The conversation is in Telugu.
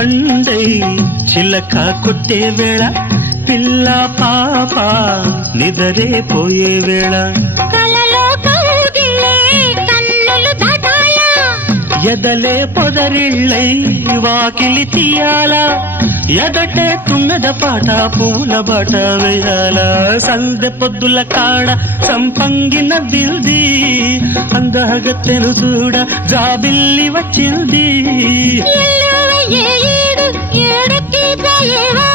పండై చిలక కొట్టే వేళ పిల్ల పాప నిదరే పోయే వేళ కలలో కౌగిలే కన్నులు దాటాలా ఎదలే పొదరిళ్ళై వాకిలి తీయాల ఎదటే తుమ్మెద పాట పూల బాట వేయాల సందె పొద్దుల కాడ సంపంగిన బిల్ది అందగత్తెను చూడ జాబిల్లి వచ్చింది ఏడు ఏడుకి పోయేవా